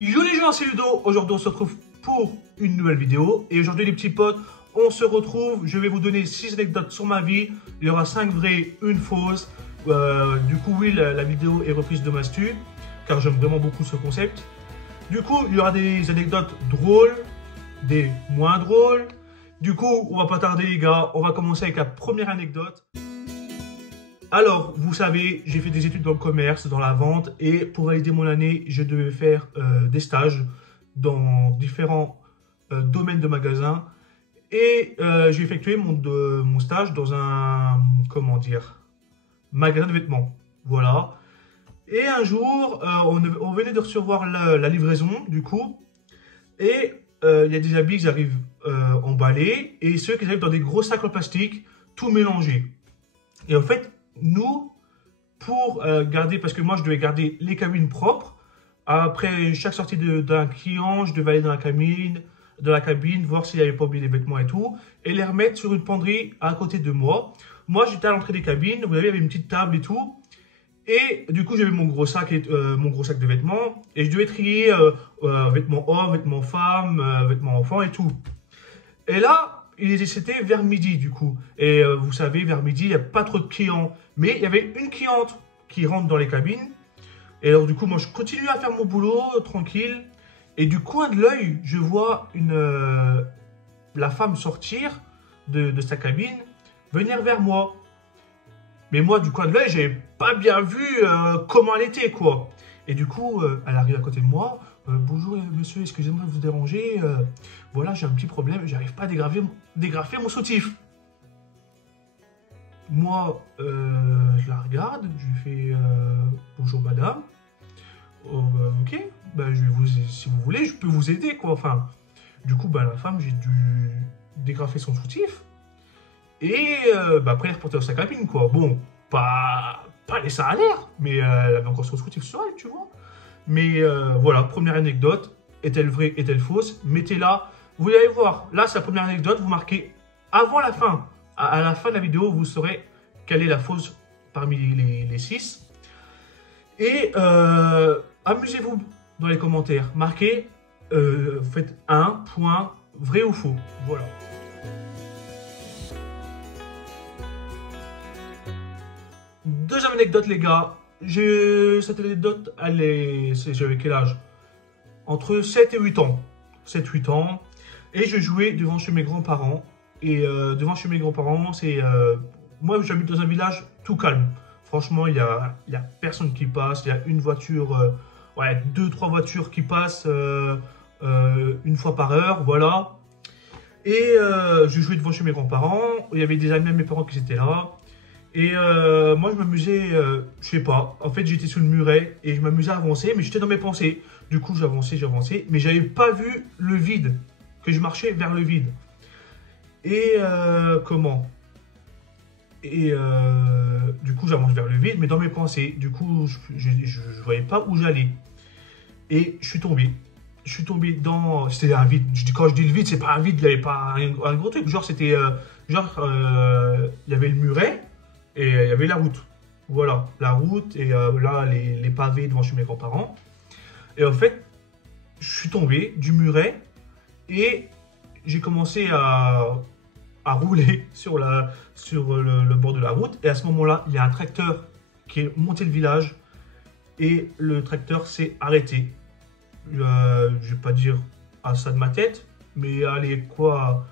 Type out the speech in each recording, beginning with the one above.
Yo les gens, c'est Ludo. Aujourd'hui on se retrouve pour une nouvelle vidéo. Et aujourd'hui les petits potes, on se retrouve. Je vais vous donner 6 anecdotes sur ma vie. Il y aura 5 vraies, une fausse. Du coup oui, la vidéo est reprise de Mastu, car j'aime vraiment beaucoup ce concept. Du coup, il y aura des anecdotes drôles, des moins drôles. Du coup, on va pas tarder les gars. On va commencer avec la première anecdote. Alors, vous savez, j'ai fait des études dans le commerce, dans la vente, et pour valider mon année, je devais faire des stages dans différents domaines de magasins. Et j'ai effectué mon stage dans un, comment dire, magasin de vêtements. Voilà. Et un jour, on venait de recevoir la livraison, du coup, et il y a des habits qui arrivent emballés, et ceux qui arrivent dans des gros sacs en plastique, tout mélangé. Et en fait, nous, pour garder, parce que moi je devais garder les cabines propres, après chaque sortie d'un client, je devais aller dans la cabine, voir s'il n'avait pas oublié les vêtements et tout, et les remettre sur une penderie à côté de moi. Moi j'étais à l'entrée des cabines, vous voyez, il y avait une petite table et tout, et du coup j'avais mon gros sac de vêtements, et je devais trier vêtements hommes, vêtements femmes, vêtements enfants et tout. Et là, c'était vers midi du coup. Et vous savez, vers midi, il n'y a pas trop de clients. Mais il y avait une cliente qui rentre dans les cabines. Et alors du coup, moi, je continue à faire mon boulot tranquille. Et du coin de l'œil, je vois la femme sortir de sa cabine, venir vers moi. Mais moi, du coin de l'œil, j'avais pas bien vu comment elle était, quoi. Et du coup, elle arrive à côté de moi. Bonjour monsieur, excusez-moi de vous déranger. Voilà, j'ai un petit problème, j'arrive pas à dégrafer mon soutif. Moi, je la regarde, je lui fais bonjour madame. Ok, bah, si vous voulez, je peux vous aider, quoi. Enfin, du coup, bah, la femme, j'ai dû dégrafer son soutif. Et bah, après, elle est reportée dans sa cabine, quoi. Bon, pas laisser à l'air, mais elle avait encore son soutif sur elle, tu vois. Mais voilà, première anecdote. Est-elle vraie, est-elle fausse? Mettez-la. Vous allez voir. Là, c'est la première anecdote. Vous marquez avant la fin. À la fin de la vidéo, vous saurez quelle est la fausse parmi les 6. Et amusez-vous dans les commentaires. Marquez, faites un point vrai ou faux. Voilà. Deuxième anecdote, les gars. Cette anecdote, j'avais quel âge? Entre 7 et 8 ans. 7-8 ans. Et je jouais devant chez mes grands-parents. Et devant chez mes grands-parents, moi, j'habite dans un village tout calme. Franchement, il y a personne qui passe. Il y a une voiture, ouais, 2-3 voitures qui passent une fois par heure. Voilà. Et je jouais devant chez mes grands-parents. Il y avait des amis de mes parents qui étaient là. Et moi, je m'amusais, je sais pas. En fait, j'étais sous le muret et je m'amusais à avancer, mais j'étais dans mes pensées. Du coup, j'avançais, mais j'avais pas vu le vide, que je marchais vers le vide. Et comment? Et du coup, j'avance vers le vide, mais dans mes pensées. Du coup, je voyais pas où j'allais. Et je suis tombé. Je suis tombé dans. C'était un vide. Quand je dis le vide, c'est pas un vide, il n'y avait pas un gros truc. Genre, c'était. Il y avait le muret. Et il y avait la route. Voilà, la route et là, les pavés devant chez mes grands-parents. Et en fait, je suis tombé du muret et j'ai commencé à rouler sur le bord de la route. Et à ce moment-là, il y a un tracteur qui est monté le village et le tracteur s'est arrêté. Je ne vais pas dire à ça de ma tête, mais allez, quoi,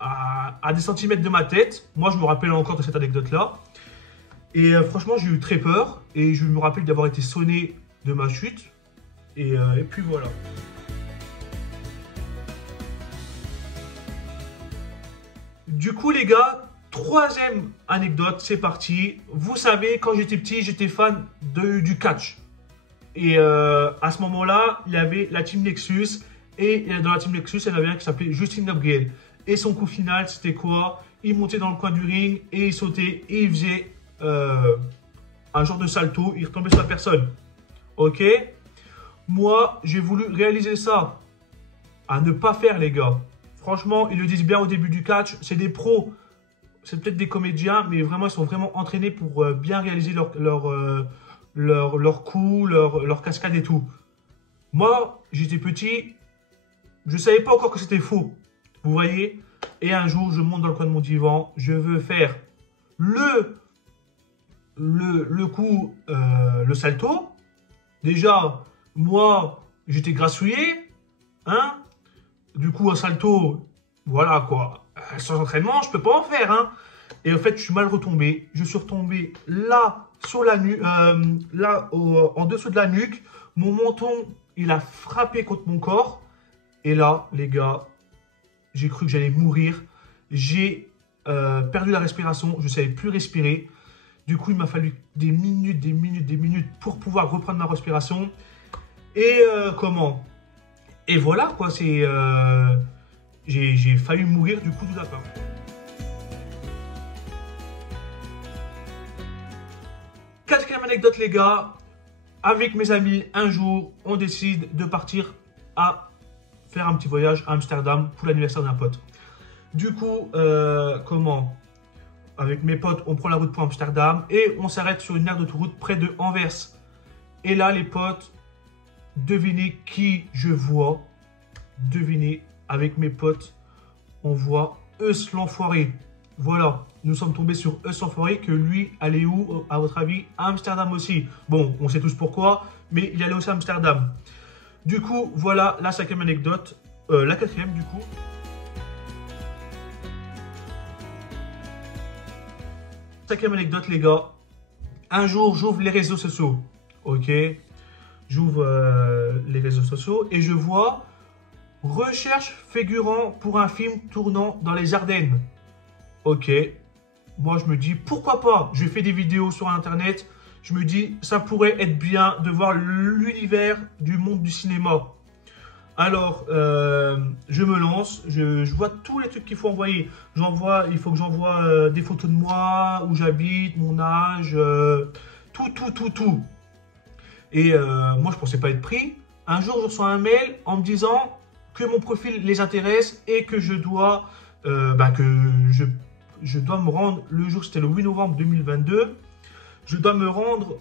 à des centimètres de ma tête. Moi, je me rappelle encore de cette anecdote-là. Et franchement, j'ai eu très peur. Et je me rappelle d'avoir été sonné de ma chute. Et puis voilà. Du coup, les gars, troisième anecdote, c'est parti. Vous savez, quand j'étais petit, j'étais fan du catch. Et à ce moment-là, il y avait la Team Nexus. Et dans la Team Nexus, il y en avait un qui s'appelait Justin Upgale. Et son coup final, c'était quoi? Il montait dans le coin du ring et il sautait et il faisait un genre de salto, il retombait sur la personne. Ok? Moi, j'ai voulu réaliser ça. À ne pas faire, les gars. Franchement, ils le disent bien au début du catch. C'est des pros. C'est peut-être des comédiens, mais vraiment, ils sont vraiment entraînés pour bien réaliser leur coup, leur cascade et tout. Moi, j'étais petit, je ne savais pas encore que c'était faux. Vous voyez? Et un jour, je monte dans le coin de mon divan, je veux faire le coup, le salto. Déjà, moi, j'étais grassouillé, hein. Du coup, un salto, voilà quoi, sans entraînement, je peux pas en faire, hein. Et en fait, je suis mal retombé. Je suis retombé là, sur la nuque, là, en dessous de la nuque. Mon menton, il a frappé contre mon corps. Et là, les gars, j'ai cru que j'allais mourir. J'ai perdu la respiration. Je ne savais plus respirer. Du coup, il m'a fallu des minutes pour pouvoir reprendre ma respiration. Et comment? Et voilà, quoi, c'est... j'ai failli mourir du coup tout à peur. Quatrième anecdote, les gars. Avec mes amis, un jour, on décide de partir à faire un petit voyage à Amsterdam pour l'anniversaire d'un pote. Du coup, comment? Avec mes potes, on prend la route pour Amsterdam et on s'arrête sur une aire d'autoroute près de Anvers. Et là, les potes, devinez qui je vois. Devinez, avec mes potes, on voit Eus l'enfoiré. Voilà, nous sommes tombés sur Eus l'enfoiré, que lui allait où, à votre avis? À Amsterdam aussi. Bon, on sait tous pourquoi, mais il allait aussi à Amsterdam. Du coup, voilà la cinquième anecdote. La quatrième, du coup. Cinquième anecdote, les gars. Un jour, j'ouvre les réseaux sociaux. Ok. J'ouvre les réseaux sociaux et je vois recherche figurant pour un film tournant dans les Ardennes. Ok. Moi, je me dis, pourquoi pas? Je fais des vidéos sur Internet. Je me dis, ça pourrait être bien de voir l'univers du monde du cinéma. Alors, je me lance, je vois tous les trucs qu'il faut envoyer. Il faut que j'envoie des photos de moi, où j'habite, mon âge, tout. Et moi, je pensais pas être pris. Un jour, je reçois un mail en me disant que mon profil les intéresse et que je dois, je dois me rendre, le jour, c'était le 8 novembre 2022, je dois me rendre,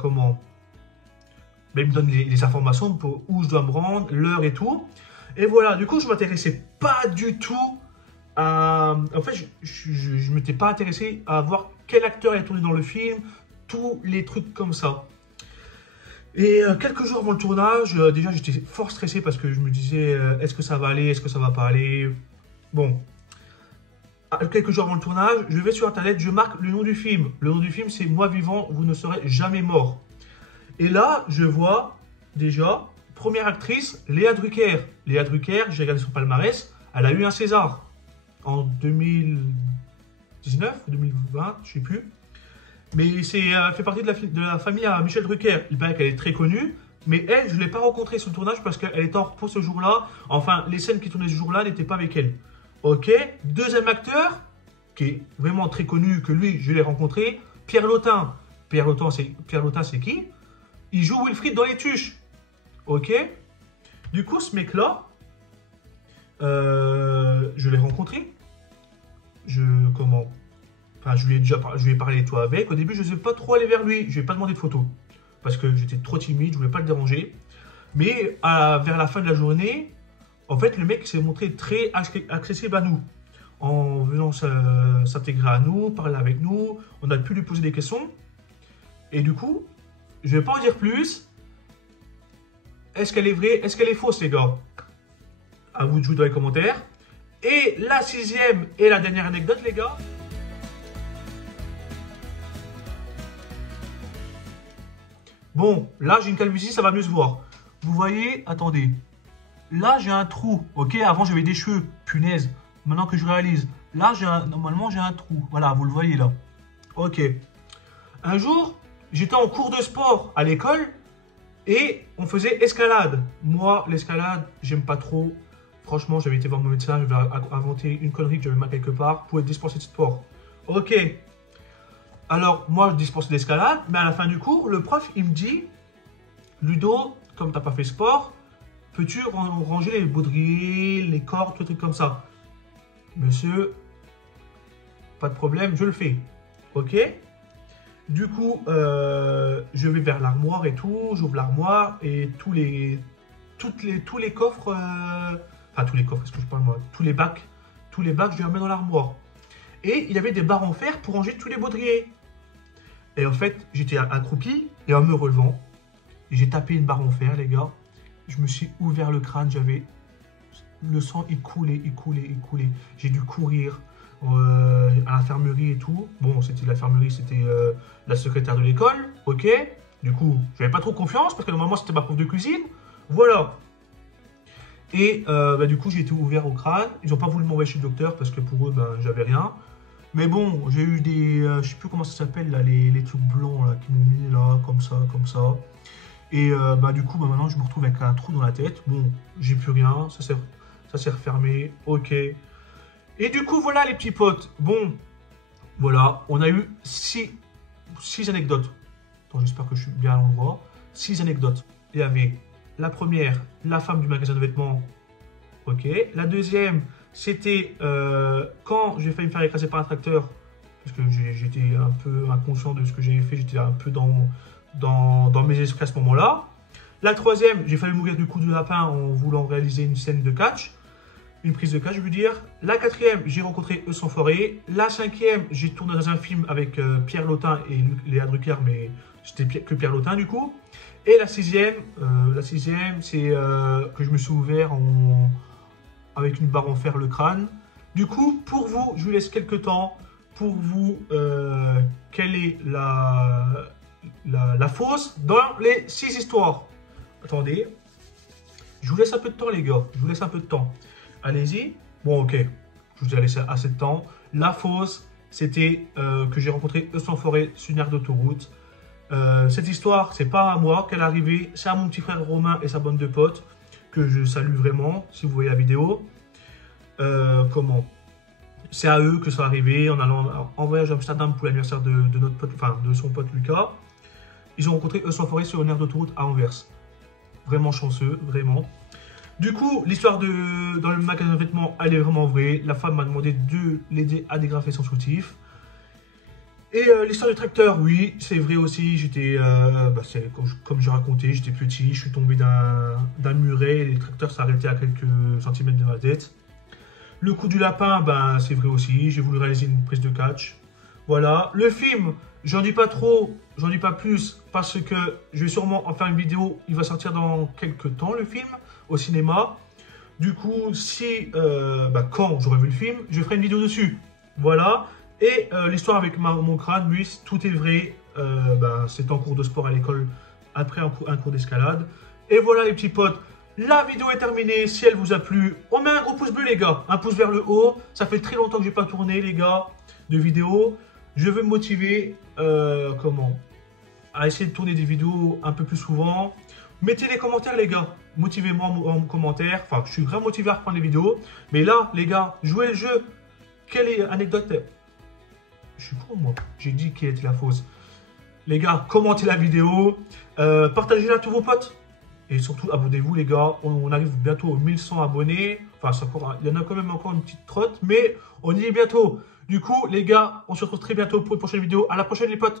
comment? Ben, il me donne les informations pour où je dois me rendre, l'heure et tout. Et voilà, du coup, je ne m'intéressais pas du tout à... En fait, je ne m'étais pas intéressé à voir quel acteur est tourné dans le film, tous les trucs comme ça. Et quelques jours avant le tournage, déjà, j'étais fort stressé parce que je me disais, est-ce que ça va aller, est-ce que ça va pas aller? Bon. Quelques jours avant le tournage, je vais sur Internet, je marque le nom du film. Le nom du film, c'est « Moi vivant, vous ne serez jamais mort ». Et là, je vois déjà, première actrice, Léa Drucker. Léa Drucker, j'ai regardé son palmarès, elle a eu un César en 2019 ou 2020, je ne sais plus. Mais elle fait partie de la famille à Michel Drucker. Il paraît qu'elle est très connue, mais elle, je ne l'ai pas rencontrée sur le tournage parce qu'elle était en repos ce jour-là. Enfin, les scènes qui tournaient ce jour-là n'étaient pas avec elle. Ok, deuxième acteur, qui est vraiment très connu, que lui, je l'ai rencontré, Pierre Lotin. Pierre Lotin, c'est qui? Il joue Wilfried dans Les Tuches. Ok. Du coup, ce mec-là, je l'ai rencontré. Comment? Enfin, je lui ai parlé et tout avec. Au début, je ne sais pas trop aller vers lui. Je ne lui ai pas demandé de photo. Parce que j'étais trop timide, je ne voulais pas le déranger. Mais vers la fin de la journée, en fait, le mec s'est montré très accessible à nous. En venant s'intégrer à nous, parler avec nous. On a pu lui poser des questions. Et du coup, je ne vais pas en dire plus. Est-ce qu'elle est vraie? Est-ce qu'elle est fausse, les gars? À vous de jouer dans les commentaires. Et la sixième et la dernière anecdote, les gars. Bon, là, j'ai une calvitie, ça va mieux se voir. Vous voyez, attendez. Là, j'ai un trou, ok? Avant, j'avais des cheveux, punaise. Maintenant que je réalise. Là, normalement, j'ai un trou. Voilà, vous le voyez là. Ok. Un jour, j'étais en cours de sport à l'école et on faisait escalade. Moi, l'escalade, j'aime pas trop. Franchement, j'avais été voir mon médecin, je vais inventer une connerie que j'avais mal quelque part pour être dispensé de sport. Ok. Alors, moi, je dispensais d'escalade, mais à la fin du cours, le prof, il me dit, Ludo, comme tu n'as pas fait sport, peux-tu ranger les baudriers, les cordes, tout trucs comme ça? Monsieur, pas de problème, je le fais. Ok. Du coup, je vais vers l'armoire et tout, j'ouvre l'armoire et tous les coffres, enfin tous les coffres, est-ce que je parle moi, tous les bacs, je les remets dans l'armoire. Et il y avait des barres en fer pour ranger tous les baudriers. Et en fait, j'étais accroupi et en me relevant, j'ai tapé une barre en fer, les gars. Je me suis ouvert le crâne, j'avais le sang, il coulait. J'ai dû courir à l'infirmerie et tout. Bon, c'était l'infirmerie, c'était la secrétaire de l'école, ok. Du coup, j'avais pas trop confiance parce que normalement c'était ma prof de cuisine. Voilà. Et du coup, j'ai été ouvert au crâne. Ils n'ont pas voulu m'envoyer chez le docteur parce que pour eux, j'avais rien. Mais bon, j'ai eu des, je sais plus comment ça s'appelle là, les trucs blancs là qui m'ont mis là, comme ça. Et du coup, maintenant, je me retrouve avec un trou dans la tête. Bon, j'ai plus rien, ça s'est refermé, ok. Et du coup, voilà les petits potes. Bon, voilà, on a eu 6 anecdotes. Attends, j'espère que je suis bien à l'endroit. 6 anecdotes. Il y avait la première, la femme du magasin de vêtements. Ok. La deuxième, c'était quand j'ai failli me faire écraser par un tracteur. Parce que j'étais un peu inconscient de ce que j'avais fait. J'étais un peu dans mes esprits à ce moment-là. La troisième, j'ai failli mourir du coup de lapin en voulant réaliser une scène de catch. Une prise de catch, je veux dire. La quatrième, j'ai rencontré Eux sans forêt. La cinquième, j'ai tourné dans un film avec Pierre Lotin et Léa Drucker, mais c'était que Pierre Lotin du coup. Et la sixième, c'est que je me suis ouvert avec une barre en fer le crâne. Du coup, pour vous, je vous laisse quelques temps pour vous. Quelle est la fausse dans les 6 histoires? Attendez. Je vous laisse un peu de temps, les gars. Je vous laisse un peu de temps. Allez-y. Bon, ok. Je vous ai laissé assez de temps. La fausse, c'était que j'ai rencontré Eux sans forêt sur une aire d'autoroute. Cette histoire, c'est pas à moi qu'elle est arrivée, c'est à mon petit frère Romain et sa bande de potes, que je salue vraiment, si vous voyez la vidéo. Comment? C'est à eux que ça est arrivé, en allant en voyage à Amsterdam pour l'anniversaire de notre pote, enfin de son pote Lucas. Ils ont rencontré Eux sans forêt sur une aire d'autoroute à Anvers. Vraiment chanceux, vraiment. Du coup, l'histoire dans le magasin de vêtements, elle est vraiment vraie. La femme m'a demandé de l'aider à dégrafer son soutif. Et l'histoire du tracteur, oui, c'est vrai aussi. J'étais, comme j'ai raconté, j'étais petit, je suis tombé d'un muret et le tracteur s'est arrêté à quelques centimètres de ma tête. Le coup du lapin, c'est vrai aussi. J'ai voulu réaliser une prise de catch. Voilà. Le film, j'en dis pas trop, j'en dis pas plus parce que je vais sûrement en faire une vidéo. Il va sortir dans quelques temps, le film, au cinéma. Du coup, quand j'aurai vu le film, je ferai une vidéo dessus. Voilà. Et l'histoire avec mon crâne, lui, tout est vrai. C'est en cours de sport à l'école après un cours d'escalade. Et voilà les petits potes, la vidéo est terminée. Si elle vous a plu, on met un gros pouce bleu les gars, un pouce vers le haut. Ça fait très longtemps que j'ai pas tourné les gars de vidéos. Je veux me motiver à essayer de tourner des vidéos un peu plus souvent. Mettez les commentaires les gars, motivez-moi en commentaire. Enfin, je suis vraiment motivé à reprendre les vidéos. Mais là les gars, jouez le jeu. Quelle est l'anecdote? Je suis con moi, j'ai dit qu'elle était la fausse. Les gars, commentez la vidéo, partagez-la à tous vos potes. Et surtout, abonnez-vous les gars, on arrive bientôt aux 1100 abonnés. Enfin, il y en a quand même encore une petite trotte, mais on y est bientôt. Du coup, les gars, on se retrouve très bientôt pour une prochaine vidéo. À la prochaine les potes.